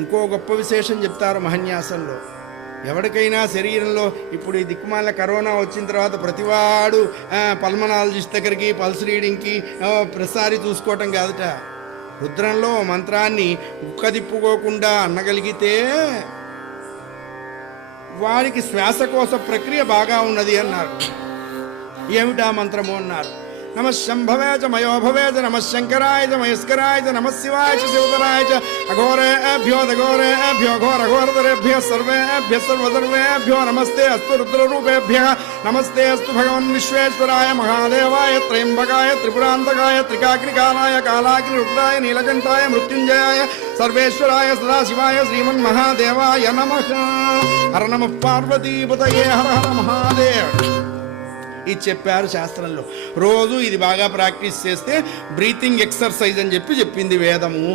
ఇంకో గొప్ప విశేషం చెప్తారు మహన్యాసంలో. ఎవరికైనా శరీరంలో ఇప్పుడు ఈ దిక్కుమాల కరోనా వచ్చిన తర్వాత ప్రతివాడు పల్మనాలజిస్ట్ దగ్గరికి, పల్స్ రీడింగ్కి, ప్రతిసారి చూసుకోవటం కాదట. రుద్రంలో మంత్రాన్ని ఉక్కదిప్పుకోకుండా అన్నగలిగితే వారికి శ్వాసకోశ ప్రక్రియ బాగా ఉన్నది అన్నారు. ఏమిటా మంత్రము అన్నారు. నమ శంభవే చ మయోభవే చ నమ శంకరాయ చ మయస్కరాయ చ నమ శివాయ చ శివతరాయ చ అఘోరేభ్యో దఘోరేభ్యో ఘోరఘోరతరేభ్యః సర్వేభ్యః సర్వసర్వేభ్యో నమస్తే అస్తు రుద్రరూపేభ్యః నమస్తే అస్తు భగవన్ విశ్వేశ్వరాయ మహాదేవాయ త్రయంబకాయ త్రిపురాంతకాయ త్రికాగ్నికాలాయ కాలాగ్ని రుద్రాయ నీలకంఠాయ మృత్యుంజయాయ సర్వేశ్వరాయ సదాశివాయ శ్రీమన్మహాదేవాయ నమః. హర నమః పార్వతీపతయే హర హర మహాదేవ్. ఇది చెప్పారు శాస్త్రంలో. రోజు ఇది బాగా ప్రాక్టీస్ చేస్తే బ్రీతింగ్ ఎక్సర్సైజ్ అని చెప్పింది వేదము.